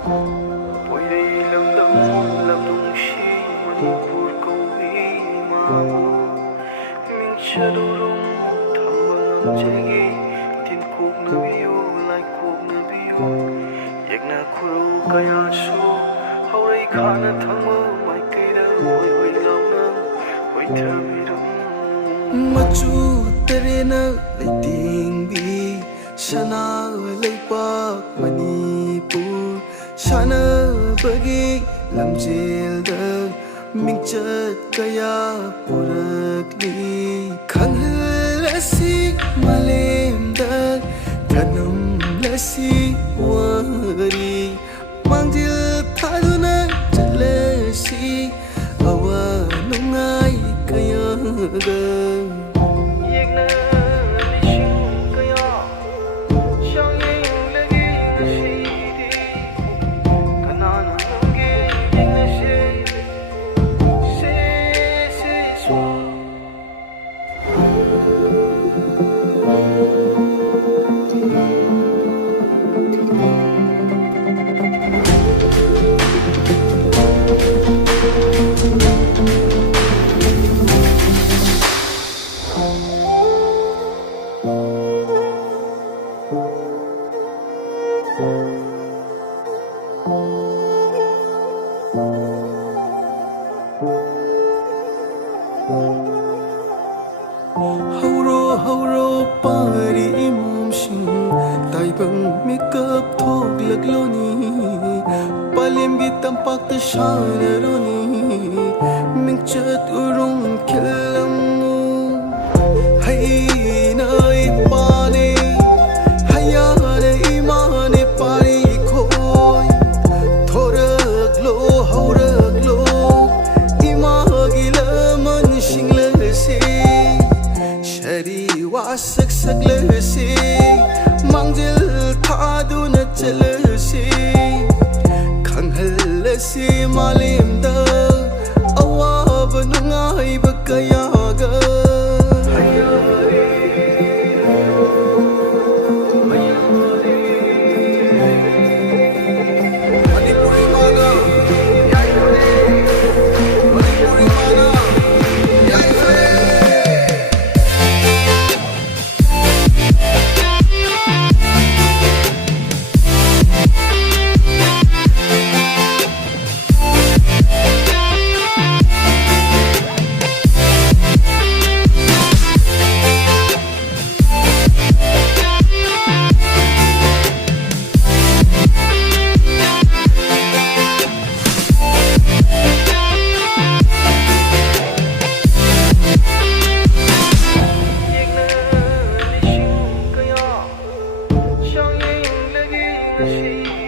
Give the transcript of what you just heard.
Pwede ilamdam lamnungsi Manipur kauwi mabu Minchadurong Thamang jegi Tin kuk na biyo Lai kuk na biyo Yek na kuru kaya su Hauray khana thangmo Mai kaida hoi hoi launa Hoi thabiram Machu terena Leiting bi Sana leipak Manipur Sana bagi lamjilda mingchat kaya purakli khanghal asi malemda kanam lasi wari mangjil thaduna chalasi awa nungai kaya ga Hauro pari imumshin taibang makeup thok lagloni palem gi tampak ta shanaroni mingchat urung kelamu hai nai pane hayare imane pari khoi thorak lo haurak lo imagi laman singla se Shari wasak sak lesi mangjil thaduna chalasi khanghal lesi malimda awab nungai bakaya ga She